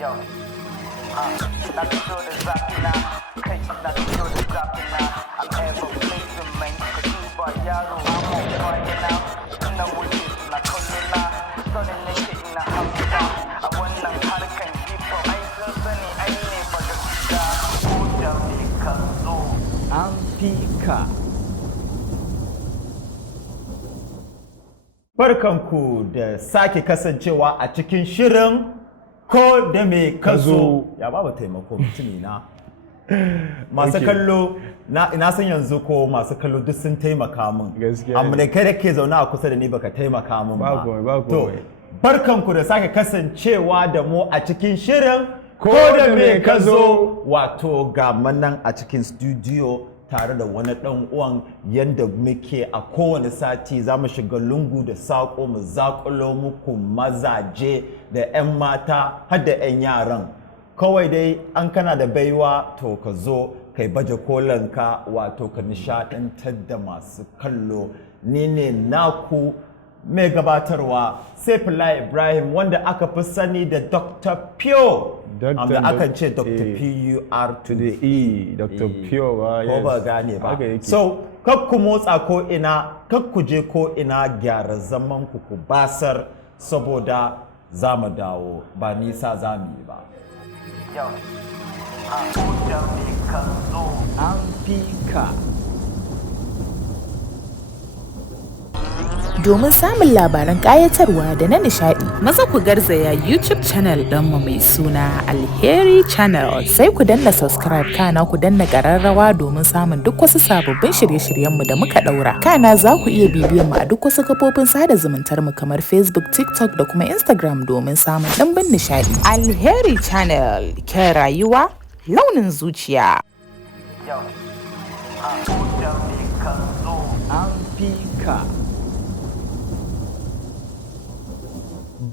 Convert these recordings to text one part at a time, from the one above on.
Yo, na fito da zafi na, kai na fito da zafi na. I'm ever blazing man, ka duba yaro I'm on fire now. Ina wuce suna kallo na, sanin nake ina hausa. A wannan harkar hip hop, ai sun sani ai ne ba gaskiya. Ko Dame Kazo. An fika. Barkanku da sake kasancewa a cikin shirin Ko Dame Kazo. Ya ba taimako mutumi na. Masu kallo na san yanzu ko masu kallo duk sun taimaka min. Gaskiya. Amma da kai da ke zaune a kusa da ni baka taimaka min ba. Ba To, barkanku da sake kasancewa da mu a cikin shirin Ko Dame Kazo. Wato ga manan a cikin studio tare da wani ɗan uwan yadda muke a kowane sati za mu shiga lungu da saƙo mu zaƙulo muku mazaje da 'yan mata har da 'yan yaran. Kawai dai an kana da baiwa to ka zo kai baje kolanka wato ka nishaɗantar da masu kallo. Ni ne naku mai gabatarwa Saifullah Ibrahim wanda aka fi sani da Dr. Pure. Amma akan ce Dr. P-U-R to the E. Dr. Pure ba, ko ba gane ba. So, kak ku motsa ko ina, kak ku je ko ina gyara zaman ku basar saboda za mu dawo ba nisa za mu yi ba. Yo, Ko Dame Kazo. An fika. Domin samun labaran ƙayatarwa da na nishaɗi, maza ku garzaya YouTube channel ɗinmu mai suna Alheri Channel. Sai ku danna subscribe kana ku danna ƙararrawa domin samun duk wasu sababbin shirye-shiryenmu da muka ɗaura. Kana za ku iya bibiyan mu a duk wasu kafofin sada zumuntar mu kamar Facebook, TikTok da kuma Instagram domin samun ɗimbin nishaɗi. Alheri Channel, ke rayuwa launin zuciya. Yo, Ko Dame Kazo. An fika.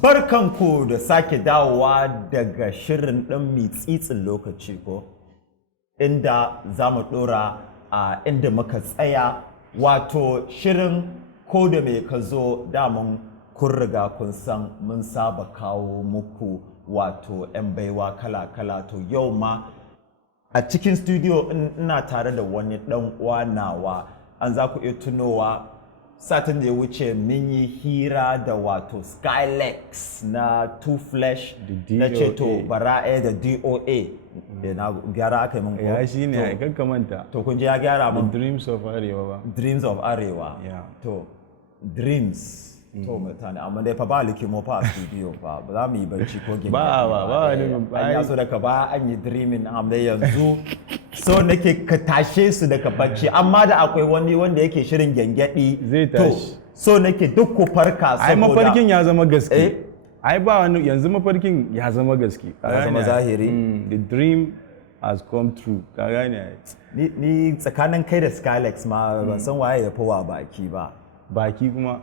Barkanku da sake dawowa daga shirin ɗin mitsitsin lokaci ko inda za mu ɗora a inda muka tsaya wato shirin Ko Dame Kazo daman kun riga kun san mun saba kawo muku wato 'yan baiwa kala-kala to yau ma a cikin studio ina tare da wani ɗan uwa nawa an za ku iya tunowa satin da ya wuce mun yi hira da wato Skylex na Two Flesh na ceto bara'e da DOA na gyara aka yi mun ko? Ya shi ne a kanka manta. To kun je ya gyara mun? Dreams of Arewa ba. Dreams of Arewa. Yeah. To, Dreams. To mutane, amma dai fa ba likimo fa a studio fa ba za mu yi barci ko gina. Ba an yaso daga ba an yi dreaming amma dai yanzu so nake ka tashe su daga bacci amma da akwai wani wanda yake shirin gyangyaɗi Zai tashi. So nake duk ku farka saboda Ai mafarkin ya zama gaske. Ai ba wani yanzu mafarkin ya zama gaske. Ya zama zahiri. The dream has come true. Ka gane ai. Ni tsakanin kai da Skylex ma ban san waye ya fi wa baki ba. Baki kuma.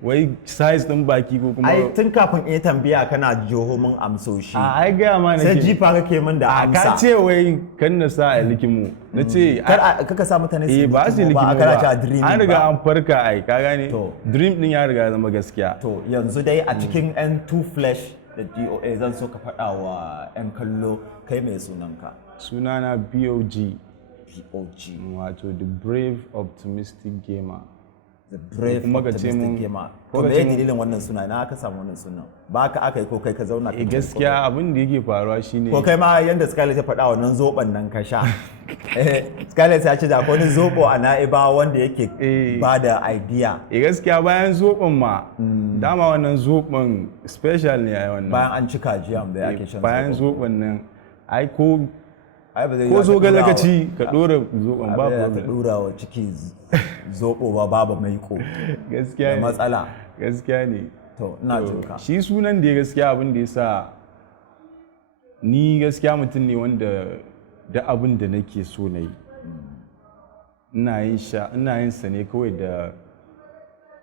Wai size din baki ko kuma. Ai tun kafin in tambaya kana jiho mun amsoshi. Ai gaya ma nake. Sai jifa kake min da amsa. Ka ce wai kan na sa a likimu. Na ce. Kaka sa mutane su ba su likimu ba. An riga an farka ai ka gane. Dream din ya riga ya zama gaskiya. To yanzu dai a cikin yan Two Flesh da DOA zan so ka faɗa wa 'yan kallo kai mai sunanka. Sunana B.O.G. B.O.G. Wato the brave optimistic gamer. The brave optimistic gamer. Ko me dalilin wannan suna ina aka samu wannan sunan? Ba ka aka yi ko kai ka zauna ka gaskiya abin da yake faruwa shine ko kai ma yanda Scarlett ya faɗa wannan zoban nan ka sha. Scarlett ya ce da akwai wani zobo a Na'iba wanda yake ba da idea. Gaskiya bayan zoban ma dama wannan zoban special ne ai wannan. Bayan an cika jiyam da yake shan bayan zoban nan ai ko zo ga lokaci ka dora zoban babu ka dora wa ciki zobo ba babu maiko gaskiya ne matsala gaskiya ne to ina jinka shi sunan da gaskiya abin da yasa ni gaskiya mutum ne wanda da abin da nake so na yi ina yin sa ne kawai da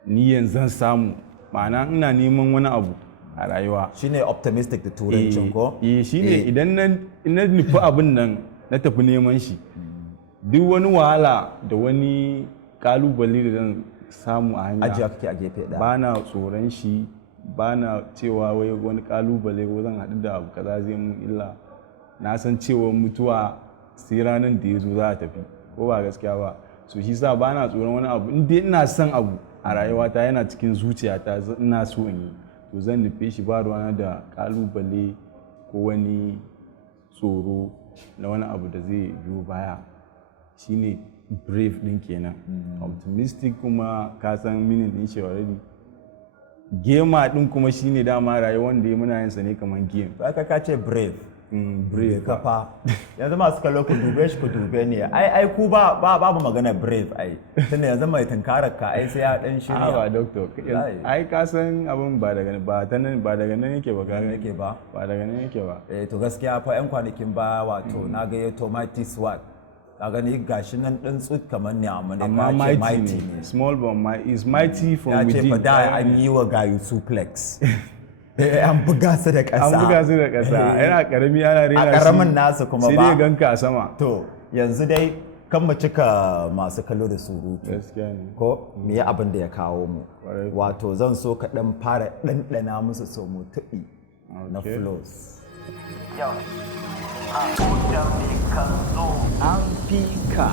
niyan zan samu ma'ana ina neman wani abu a rayuwa shine optimistic da turancin ko shine idan na nufi abin nan na tafi neman shi duk wani wahala da wani kalubale da zan samu a hanya ajiya kake a gefe ɗaya ba na tsoron shi ba na cewa wai wani kalubale ko zan haɗu da abu kaza zai mun illa. Na san cewa mutuwa sai ranar da ya zo za a tafi ko ba gaskiya ba. So shi sa ba na tsoron wani abu, in dai ina son abu a rayuwata yana cikin zuciyata ina so in yi, to zan nufe shi ba ruwana da kalubale ko wani tsoro na wani abu da zai biyo baya. Shine brave din kenan. Optimistic kuma ka san meaning din shi already. Gamer din kuma shine dama rayuwar da muna yin sa ne kaman game. Ba ka ce brave. Brave kafa. Yanzu masu kallo ku dube shi ku dube ne. Ai ku babu magana brave ai. Tunda yanzu mai tunkarar ka ai sai ya dan shirya. Ba doctor. Ai ka san abin ba daga nan yake ba ga yake ba. Ba daga nan yake ba. To gaskiya fa yan kwanakin ba wato na ga yato Mighty Swag. Ka gani gashi nan dan tsut kamar ne amma mighty ne. Small but is mighty from within. Ya ce fa da an yi wa gayu suplex. An buga su da ƙasa. An buga su da ƙasa. Yana ƙarami ana rena shi. A ƙaramin nasu kuma ba. Sai dai ganka a sama. To yanzu dai kan mu cika masu kallo da surutu. Gaskiya ne. Ko me ya abin da ya kawo mu. Wato zan so ka dan fara ɗanɗana musu so mu tuɓi na flows. Yo, Ko Dame Kazo. An fi ka.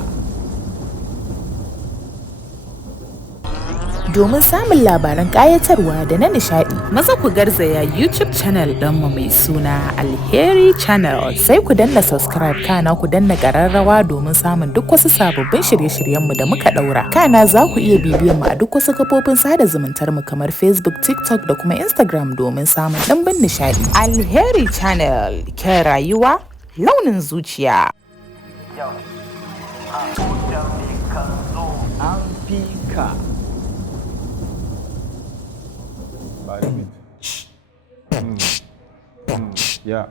Domin samun labaran ƙayatarwa da na nishaɗi, maza ku garzaya YouTube channel ɗinmu mai suna Alheri Channel. Sai ku danna subscribe kana ku danna ƙararrawa domin samun duk wasu sababbin shirye-shiryenmu da muka ɗaura. Kana za ku iya bibiyan mu a duk wasu kafofin sada zumuntar mu kamar Facebook, TikTok da kuma Instagram domin samun ɗimbin nishaɗi. Alheri Channel, ke rayuwa launin zuciya. Yo, Ko Dame Kazo. An fi ka. Ya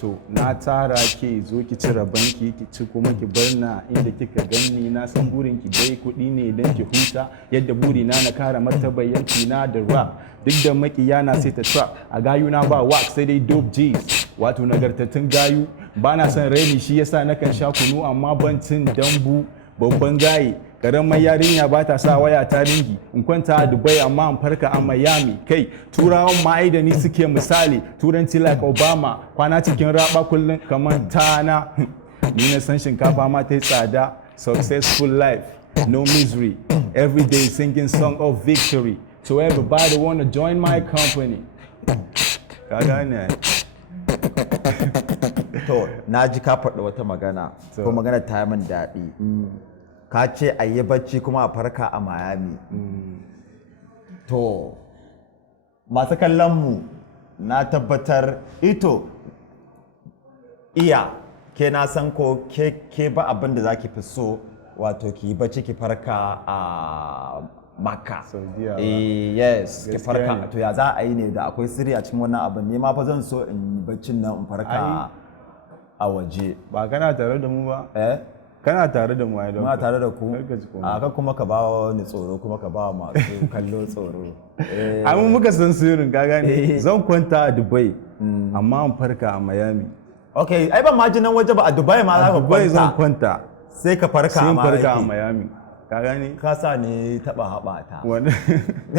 to na tara ke zo ki ci rabanki ki ci kuma ki barna inda kika ganni na san burin ki dai kuɗi ne dan ki huta yadda buri na kara martaba yanki na da rap duk da makiya na sai ta trap a gayu na ba wax sai dai dope G's wato nagartattun gayu ba na son raini shi yasa nakan sha kunu amma ban cin dambu babban gaye karamar yarinya ba ta sa waya ta ringi in kwanta a Dubai amma in farka a Miami kai turawan ma da ni suke misali turanci like Obama kwana cikin raba kullum kamar tana ni na san shinkafa ma ta yi tsada successful life no misery every day singing song of victory so everybody wanna join my company ka gane to na ji ka faɗi wata magana ko magana ta yi min daɗi ka ce a yi bacci kuma a farka a Miami. To, masu kallonmu na tabbatar ito iya ke na san ko ke ba abin da za ki fi so wato ki yi bacci ki farka a Makka. Yes, ki farka. To ya za a yi ne da akwai sirri a cikin wannan abin ne ma fa zan so in yi baccin nan in farka a waje. Ba kana tare da mu ba? Kana tare da mu ai don. Muna tare da ku. A kan kuma ka ba ni tsoro kuma ka ba masu kallo tsoro. Ai mun muka san sirrin ka gane. Zan kwanta a Dubai amma in farka a Miami. Okay, ai ban ma ji nan waje ba a Dubai ma za ka kwanta. Dubai zan kwanta. Sai ka farka a Miami. Ka gane? Ka sa ne taba haɓata. Wannan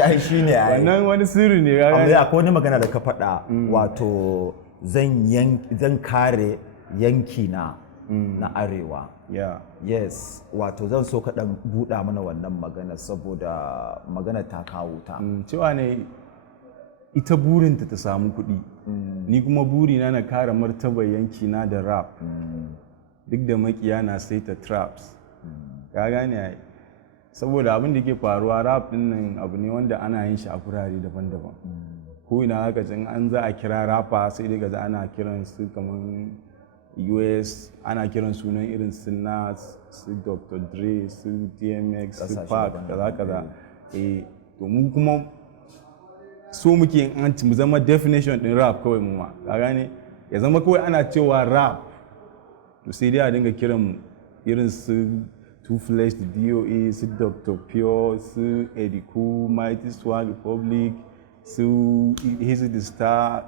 ai shine ai. Wannan wani sirri ne ka gane. Amma akwai wani magana da ka faɗa wato zan kare yanki na arewa. Yes, wato zan so ka dan buɗa mana wannan magana saboda magana ta kawo ta. Cewa ne ita burinta ta samu kuɗi. Ni kuma burina na kare martabar yanki na da rap. Duk da makiya na sai ta traps. Ka gane ai. Saboda abin da ke faruwa rap din nan abu ne wanda ana yin shi a kurare daban-daban. Ko ina haka in an za a kira rapper sai dai ga ana kiran su kaman US ana kiran sunan irin su Nas, su Dr. Dre, su DMX, su Pac, kaza. To mu kuma so muke mu zama definition din rap kawai mu ma. Ka gane? Ya zama kawai ana cewa rap. To sai dai a dinga kiran irin su Two-Flesh, DOA, su Dr. Pure, su Eddie Cool, Mighty Swag Republic, su Easy the Star,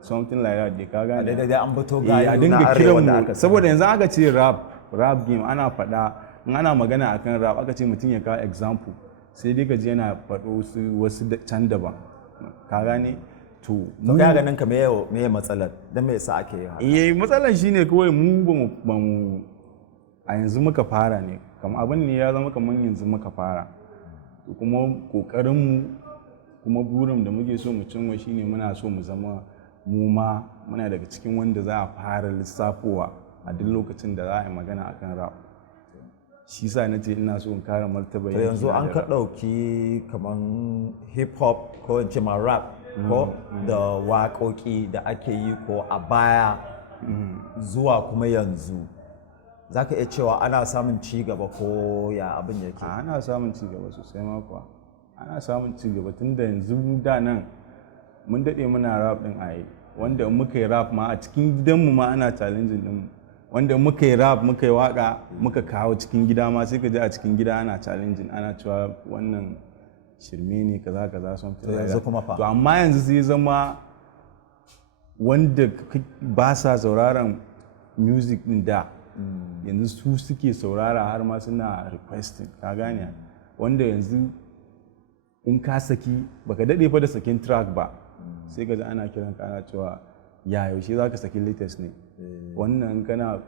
something like that dai ka gane da an bato gayu a dinga kiran mu saboda yanzu aka ce rap game ana faɗa in ana magana akan rap aka ce mutum ya kawo example sai dai ka ji yana faɗo wasu can daban ka gane to ka ganin ka me matsalar dan me yasa ake yi haka matsalar shine kawai mu ba mu a yanzu muka fara ne kamar abin ne ya zama kamar yanzu muka fara kuma kokarin mu kuma burin da muke so mu cimma shine muna so mu zama mu ma muna daga cikin wanda za a fara lissafowa a duk lokacin da za a yi magana akan rap shi sa na ce ina so in kare martaba yanzu an ka ɗauki kaman hip hop ko in ce ma rap ko da waƙoƙi da ake yi ko a baya zuwa kuma yanzu za ka iya cewa ana samun ci gaba ko ya abin yake ana samun ci gaba sosai ma kuwa ana samun ci gaba tun da yanzu da nan mun daɗe muna rap ɗin a yi wanda muka yi rap ma a cikin gidanmu ma ana challenging ɗin wanda muka yi rap muka yi waka muka kawo cikin gida ma sai ka je a cikin gida ana challenging ana cewa wannan shirme ne kaza something like yanzu kuma fa to amma yanzu sai zama wanda ba sa sauraron music din da yanzu su suke saurara har ma suna requesting ka gane wanda yanzu in ka saki baka dade fa da sakin track ba sai ka ji ana kiran ka ana cewa ya yaushe za ka saki latest ne wannan kana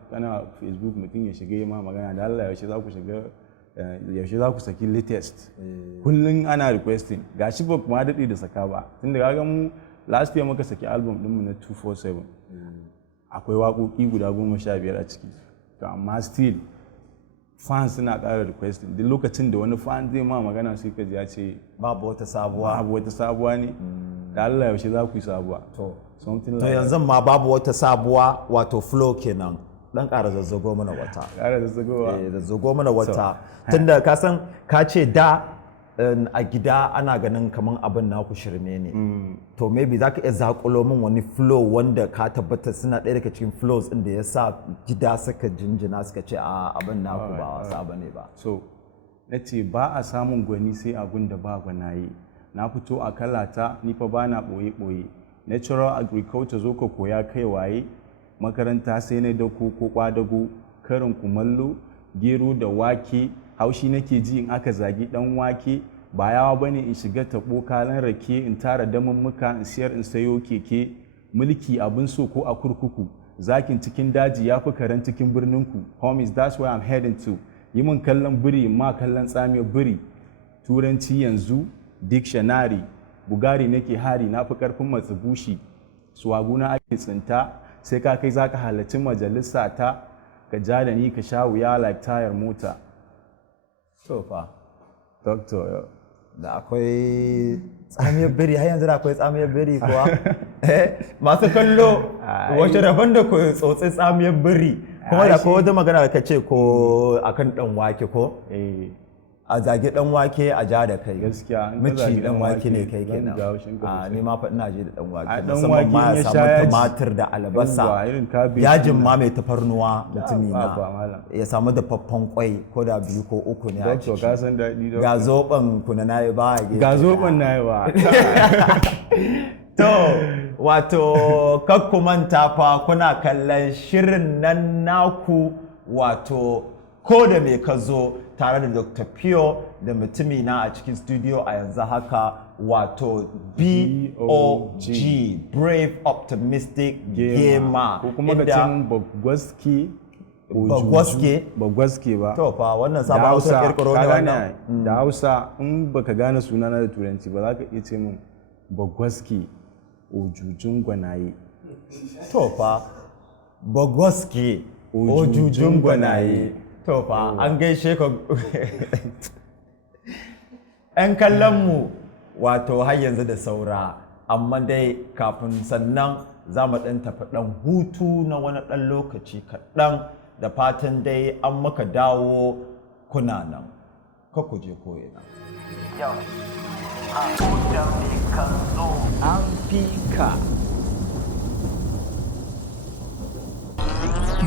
facebook mutum ya shiga ma magana da Allah yaushe za ku saki latest kullum ana requesting gashi ba kuma daɗe da saka ba tunda kaga mu last year muka saki album ɗinmu na 247 akwai waƙoƙi guda 15 a ciki to amma still fans suna ƙara requesting duk lokacin da wani fan zai ma magana sai ka ji ya ce babu wata sabuwa ne da Allah yaushe za ku yi sabuwa to yanzu ma babu wata sabuwa wato flow kenan dan ƙara zazzago mana wata tunda ka san ka ce da a gida ana ganin kaman abin naku shirme ne to maybe za ka iya zakulo min wani flow wanda ka tabbata suna ɗaya daga cikin flows ɗin da ya sa gida suka jinjina suka ce a abin naku ba wasa ba ne ba so na ce ba a samun gwani sai abin da ba gwanaye na fito a kalata ni fa ba na ɓoye-ɓoye natural agriculture zo ka koya kai waye makaranta sai na dako ko kwadago karin kumallo gero da wake haushi nake ji in aka zagi dan wake ba yawa bane in shiga taɓo kalan rake in tara damummuka in siyar in sayo keke mulki abin so ko a kurkuku zakin cikin daji ya fi karen cikin birninku homies that's where I'm heading to yi min kallon biri ma kallon tsamiyar biri turanci yanzu dictionary bugari nake hari na fi karfin matsugushi suwaguna ake tsinta sai ka kai zaka halarci majalisa ta ka ja da ni ka sha wuya like tayar mota to fa doctor da akwai tsamiyar biri har yanzu da akwai tsamiyar biri kuwa masu kallo wace rabon da ku tsotsi tsamiyar biri kuma da kowa wata magana da ka ce ko akan dan wake ko a zage dan wake a ja da kai gaskiya mici dan wake ne kai kenan a ni ma fa ina je da dan wake musamman ma ya samu tumatir da albasa yajin ma mai tafarnuwa mutumi na ya samu da faffan kwai ko da 2 ko 3 ne a ciki ka san daɗi ga zoben ku na nayi ba ga zoben nayi ba to wato kakku manta fa kuna kallon shirin nan naku wato Ko Dame Kazo tare da Dr. Pio da mutumi na a cikin studio a yanzu haka wato B.O.G Brave Optimistic Gamer ko kuma ka cin bagwaske ba to fa wannan sabon Hausa kirkiro ne wannan da Hausa in baka gane sunana da turanci ba za ka iya ce min bagwaske ojujun gwanaye to fa bagwaske ojujun gwanaye to fa an gaishe ka ‘yan kallonmu wato har yanzu da saura amma dai kafin sannan za mu ɗan tafi ɗan hutu na wani ɗan lokaci kaɗan da fatan dai an maka dawo kuna nan ka ku je ko'ina. Ko Dame Kazo An fi ka.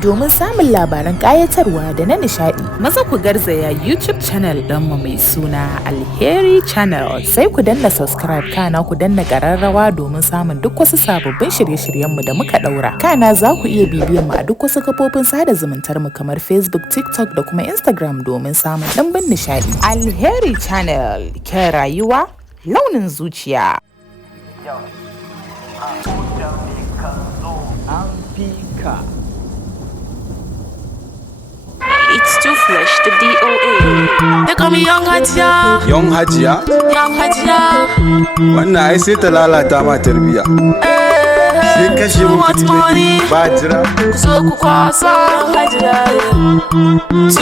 Domin samun labaran ƙayatarwa da na nishaɗi, maza ku garzaya YouTube channel ɗinmu mai suna Alheri Channel. Sai ku danna subscribe kana ku danna ƙararrawa domin samun duk wasu sababbin shirye-shiryenmu da muka ɗaura. Kana za ku iya bibiyan mu a duk wasu kafofin sada zumuntar mu kamar Facebook, TikTok da kuma Instagram domin samun ɗimbin nishaɗi. Alheri Channel, ke rayuwa launin zuciya. Yo, Ko Dame Kazo. An fi ka. It's too fresh, the DOA. They call me Young Hajiya. Young Hajiya? Young Hajiya. Wannan ai sai ta lalata ma tarbiya. Sai kashe mu kuɗi ba jira. So ku kwasa Young Hajiya.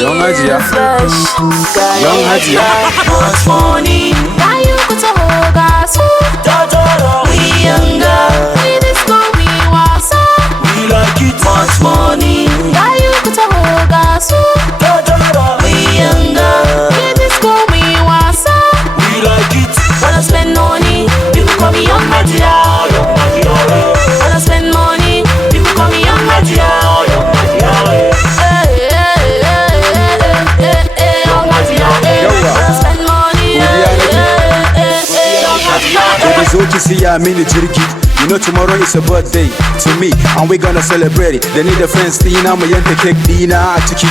Young Hajiya. Young Hajiya. Much money. Why you put a whole gas? We younger. We disco, we wasa. We like it. Much money. Why you put a whole gas? We younger. We disco, we wasa. We like it. Wanna spend money, people call me Young Hajiya. Wanna spend money, people call me Young Hajiya. Young Hajiya. Wanna spend money, Young Hajiya. Baby zo ki siya mini jirgi. You know tomorrow is a birthday to me and we gonna celebrate it. Da ni da friends dina mu yanka cake dina a ciki.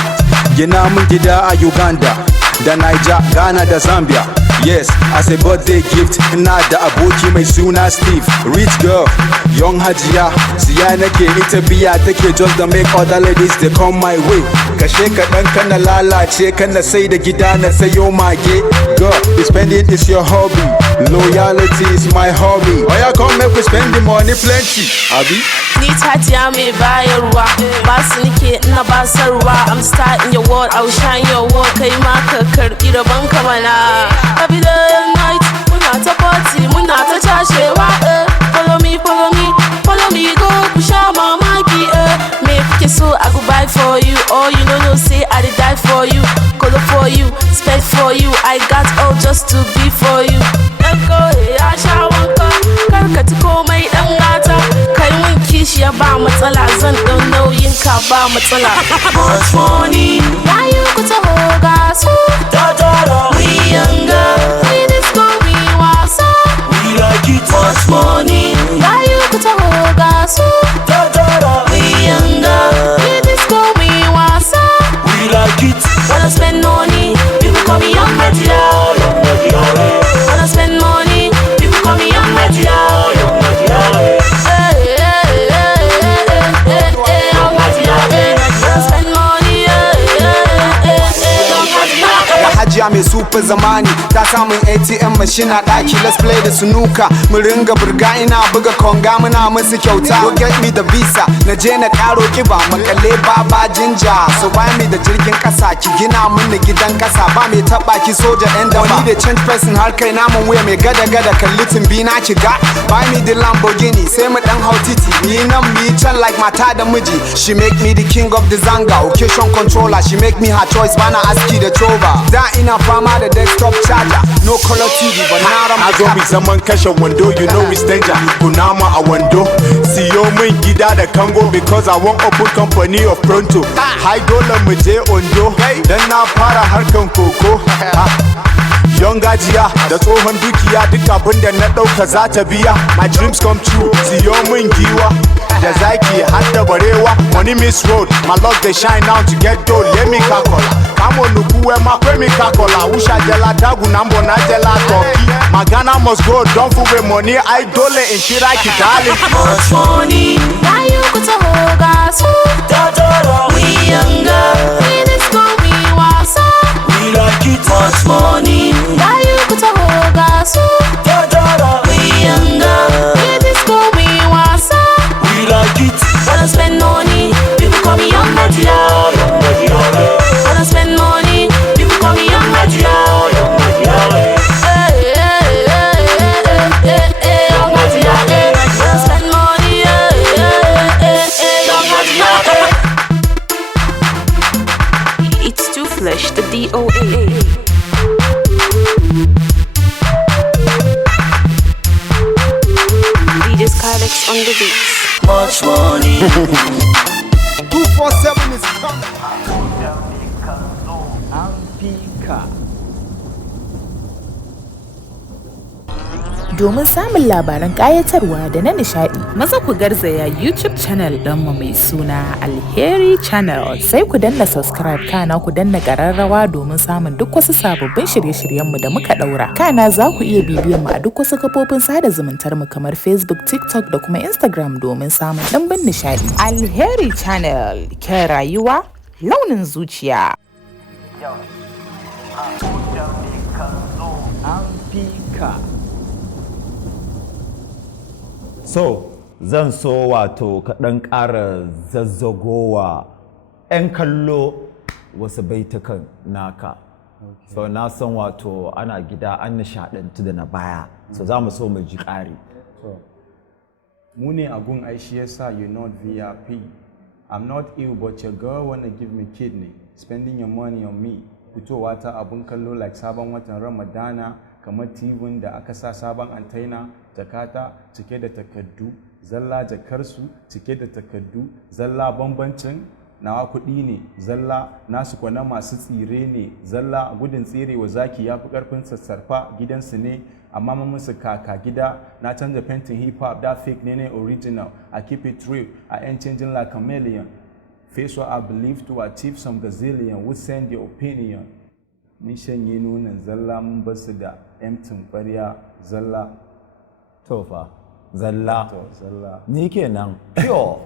Gina mun gida a Uganda, da Niger, Ghana da Zambia. Yes, as a birthday gift, ina da aboki mai suna Steve. Rich girl, Young Hajiya. Siya nake ita biya take just to make other ladies they come my way. Kashe kaɗan kana lalace kana sai da gida na sayo mage. Girl, the spending is your hobby. Loyalty is my hobby. Oh yeah, come make we spend the money plenty. Abi? Ni Hajiya mai bayarwa, ba su nike ina basarwa. I'm star in your world, I'll shine your world. Kai ma ka karɓi rabon ka mana. Every day and night, muna ta party, muna ta cashewa. Follow me, follow me, follow me, go ku sha mamaki. Me kuke so I go buy for you. All you know, no say I did die for you. Color for you, spend for you. I got all just to be for you. Dan ko ya sha wanka, karkati komai dan gata. Kai mun kishiya ba matsala, zan dau nauyin ka ba matsala. Much money, why you go to gas? We younger, we disco, we wasa. We like it. Much money, why you go to gas? We younger, we disco, we wasa. We like it. Wanna spend money, people call me Young Hajiya. Wanna spend money, people call me Young Hajiya. Young Hajiya. Wanna spend money, Young Hajiya. Hajiya mai super zamani ta samun ATM machine a daki. Let's play da sunuka mu ringa burga ina buga konga muna musu kyauta. Go get me the visa na je na karo kiba makalle baba jinja. So buy me da jirgin kasa ki gina mini gidan kasa ba mai taba ki soja ɗan da wani da change person har kai namun wuya mai gada gada kallitin bi na ki ga. Buy me the Lamborghini sai mu dan hau titi ni nan mi can like mata da miji. She make me the king of the zanga occasion controller. She make me her choice bana aski da choba. Da ina fama da desktop charger, no color TV but na rama. I go bi zaman kashe wando, you know it's danger. Kunama a wando, siyo min gida da kango because I want open company of pronto. High dollar mu je Ondo, dan na fara harkan koko. Young Hajiya da tsohon dukiya duk abin da na ɗauka za ta biya. My dreams come true, siyo min giwa da zaki har da barewa. Money miss road, my luck they shine now to get dough. Let me kakola, kamo nukuwe makwe mi kakola. Usha jela dagu nambo na jela toki. Magana must go, don't fool with money. I dole in shira ki darling. Much money, why you go to gas? We younger, we disco, we wasa. We like it. Much money, why you go to gas? We younger, we disco, we wasa. We like it. Wanna spend money, people call me Young Hajiya. Wanna spend money, people call me Young Hajiya. Young Hajiya. Wanna spend money, Young Hajiya. It's too fresh, the DOA. DJ Skylex on the beats. Much money. 247 is coming. Ko Dame Kazo. An fi ka. Domin samun labaran ƙayatarwa da na nishaɗi, maza ku garzaya YouTube channel ɗinmu mai suna Alheri Channel. Sai ku danna subscribe kana ku danna ƙararrawa domin samun duk wasu sababbin shirye-shiryenmu da muka ɗaura. Kana za ku iya bibiyan mu a duk wasu kafofin sada zumuntar mu kamar Facebook, TikTok da kuma Instagram domin samun ɗimbin nishaɗi. Alheri Channel, ke rayuwa launin zuciya. Yo, Ko Dame Kazo. An fi ka. So, zan so wato kaɗan ƙara zazzagowa 'yan kallo wasu baitukan naka. So, na san wato ana gida an nishaɗantu da na baya. So, za mu so mu ji ƙari. Mu ne a gun aishi yasa you're not VIP. I'm not ill but your girl wanna give me kidney. Spending your money on me. Fitowa ta abun kallo like sabon watan Ramadana. Kamar tibin da aka sa sabon antaina, jakata cike da takardu, zalla jakarsu cike da takardu, zalla bambancin nawa kuɗi ne, zalla nasu kwana masu tsire ne, zalla gudun tsirewa zaki ya fi ƙarfin sassarfa gidansu ne, amma musu kaka gida na canza fentin hip hop da fake ne original, I keep it real, I ain't changing like a chameleon, face what I believe to achieve some gazillion, would send your opinion. Mun shanye nunan zalla mun basu da emtin ƙwarya zalla. Tofa, zalla. Zalla. Ni kenan, pure.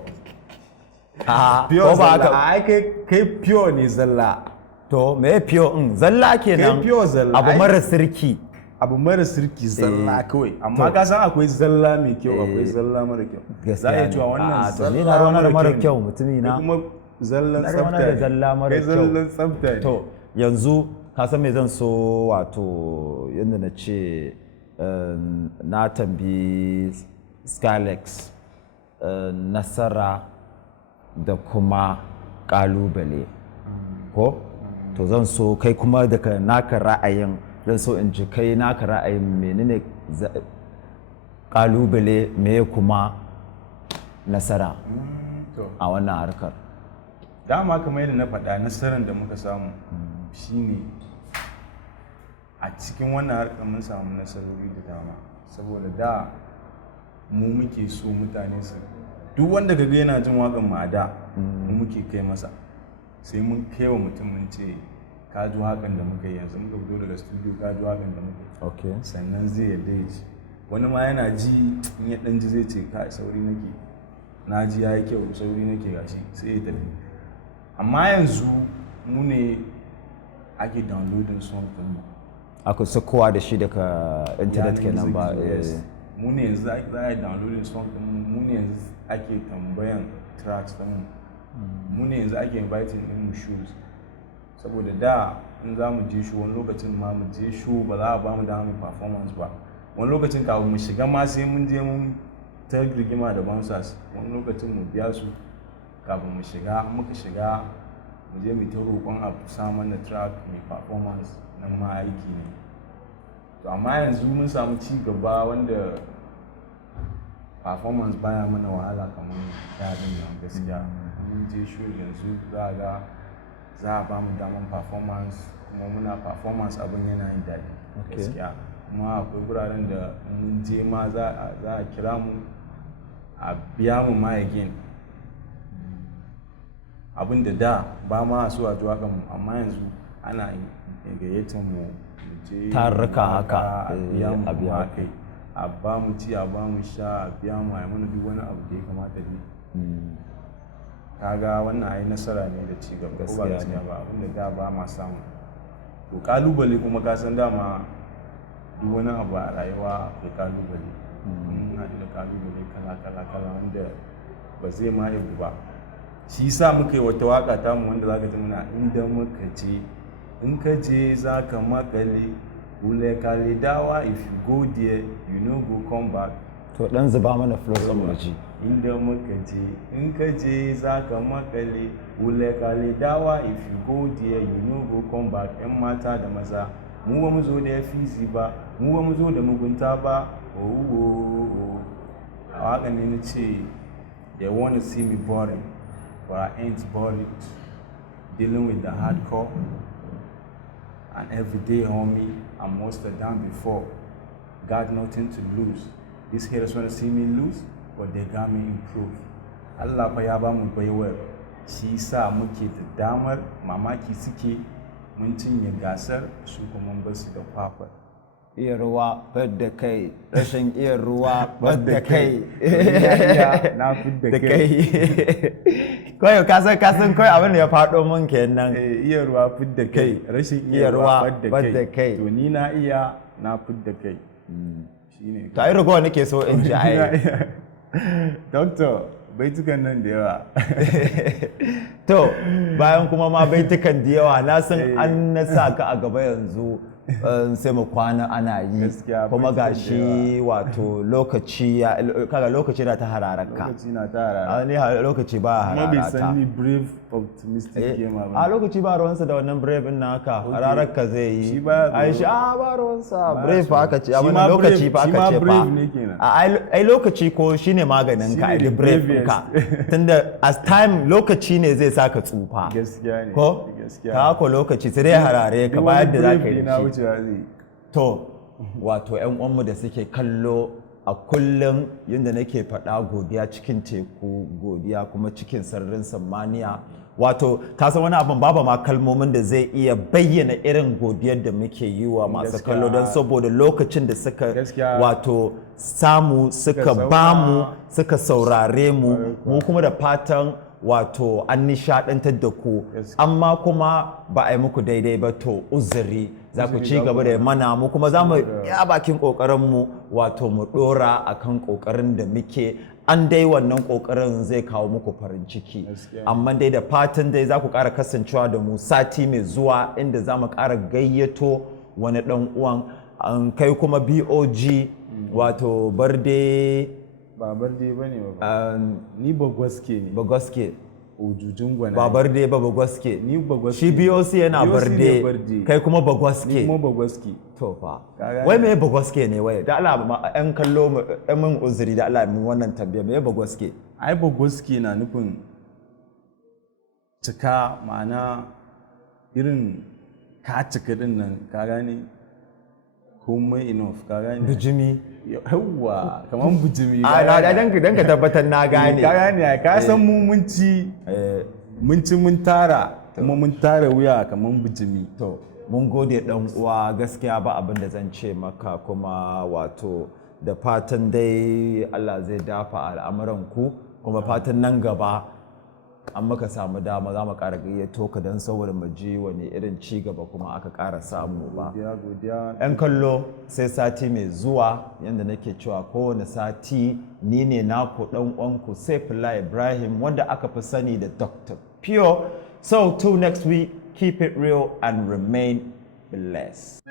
Pure zalla, ai kai pure ne zalla. To, me pure in zalla kenan. Kai pure zalla. Abu mara sirki. Abu mara sirki zalla kawai. Amma ka san akwai zalla mai kyau, akwai zalla mara kyau. Za a yi cewa wannan zalla ni na ranar mara kyau mutumi na. Kuma zallan tsafta ne. Da zalla mara kyau. Kai zallan tsafta ne. To, yanzu ka san me zan so wato yadda na ce na tambi Skylex nasara da kuma kalubale ko to zan so kai kuma daga naka ra'ayin zan so in ji kai naka ra'ayin menene kalubale me kuma nasara a wannan harkar. Dama kamar yadda na faɗa nasarar da muka samu shine a cikin wannan harkar mun samu nasarori da dama saboda da mu muke so mutane su duk wanda gaga yana jin waƙar mu a da mu muke kai masa sai mun kai wa mutum mun ce ka ji waƙar da muka yi yanzu muka fito daga studio ka ji waƙar da muka yi sannan zai yarda ya ji wani ma yana ji in ya ɗan ji zai ce ka sauri nake na ji ya yi kyau sauri nake gashi sai ya tafi amma yanzu mu ne ake downloading song din mu aka sakowa da shi daga internet kenan ba mu ne yanzu za a yi downloading song din mu ne yanzu ake tambayan tracks din mu ne yanzu ake inviting din mu shows saboda da in za mu je show wani lokacin ma mu je show ba za a ba mu da mu performance ba wani lokacin kafin mu shiga ma sai mun je mun ta rigima da bouncers wani lokacin mu biya su kafin mu shiga muka shiga mu je mu ta roƙon a sa mana track mai performance nan ma aiki ne to amma yanzu mun samu ci gaba wanda performance baya mana wahala kamar yarin nan gaskiya mun je show yanzu za a ba mu daman performance kuma muna performance abin yana yin daɗi gaskiya kuma akwai wuraren da mun je ma za a kira mu a biya mu ma again abin da ba ma so a juwa mu amma yanzu ana gayyatar mu je tarurruka haka a biya mu a kai a ba mu ci a ba mu sha a biya mu a mana duk wani abu da ya kamata ne kaga wannan ayi nasara ne da ci gaba ko ba gaskiya ba abin da ba ma samu to kalubale kuma ka san dama duk wani abu a rayuwa akwai kalubale mun haɗu da kalubale kala wanda ba zai ma yabu ba shi sa muka yi wata waka tamu wanda za ka ji muna inda muka je in ka je za ka makale ule kale dawa if you go there you no go come back to dan zuba mana flow saboda ji inda muka je in ka je za ka makale ule kale dawa if you go there you no go come back yan mata da maza mu ba mu zo da yafizi ba mu ba mu zo da mugunta ba a waka ne na ce they want to see me boring but I ain't bored dealing with the hardcore and every day homie I'm most done before got nothing to lose. These haters wanna see me lose, but they got me improve. Allah fa ya ba mu baiwar, shi sa muke da damar mamaki suke mun cinye gasar su kuma ba su da kwafar. Iya ruwa da kai, rashin iya ruwa da kai. Na fi da kai. Kawai kasan kawai abin da ya faɗo mun kenan. Iya ruwa fi da kai, rashin iya ruwa da kai. To ni na iya na fi da kai. Shine. Ta yi rugowa nake so in ji ai. Doctor, baitukan nan da yawa. To, bayan kuma ma baitukan da yawa, na san an na sa ka a gaba yanzu sai mu kwana ana yi. Kuma ga shi wato lokaci na ta hararaka. Lokaci na ta hararaka. Ni lokaci ba hararata. Kuma bai san ni brave optimistic game ba. A lokaci ba ruwansa da wannan brave din naka, hararaka zai yi. Shi ba Ai ba ruwansa, brave fa aka ce, abin lokaci fa aka ce fa. Ai lokaci ko shine maganin ka, ai brave ka. Tunda as time lokaci ne zai saka tsufa. Gaskiya ne. Ko? Ka ko lokaci sai dai harare ka bayar da za ka yi da shi. To, wato 'yan uwanmu da suke kallo a kullum yadda nake faɗa godiya cikin teku, godiya kuma cikin sararin samaniya. Wato, ka san wani abin babu ma kalmomin da zai iya bayyana irin godiyar da muke yi wa masu kallo don saboda lokacin da suka wato samu suka bamu suka saurare mu kuma da fatan wato an nishadantar da ku amma kuma ba a yi muku daidai ba to uzuri za ku ci gaba da mana mu kuma za mu ya bakin kokarinmu wato mu dora akan kokarin da muke an dai wannan kokarin zai kawo muku farin ciki amma dai da fatan dai za ku ƙara kasancewa da mu sati mai zuwa inda za mu ƙara gayyato wani ɗan uwan an kai kuma B.O.G wato barde ba barde ba ne ba ni bagwaske ne bagwaske ojujun gwana ba barde ba bagwaske ni bagwaske shi B.O.C yana barde kai kuma bagwaske ni kuma bagwaske to fa wai me bagwaske ne wai da Allah ma ɗan kallo ɗan min uzuri da Allah min wannan tambaya me bagwaske ai bagwaske na nufin cika ma'ana irin ka cika din nan ka gane komai enough ka gane bijimi yawwa kaman bijimi a dan ka tabbatar na gane ka gane ka san mu mun ci mun tara kuma mun tara wuya kaman bijimi to mun gode dan uwa gaskiya ba abin da zan ce maka kuma wato da fatan dai Allah zai dafa al'amuran ku kuma fatan nan gaba an maka samu dama za mu ƙara gayyato ka don saboda mu ji wani irin ci gaba kuma aka ƙara samu ba. ‘Yan kallo sai sati mai zuwa yadda nake cewa kowane sati ni ne naku ɗan uwanku Saifullah Ibrahim wanda aka fi sani da Dr. Pure. So till next week, keep it real and remain blessed.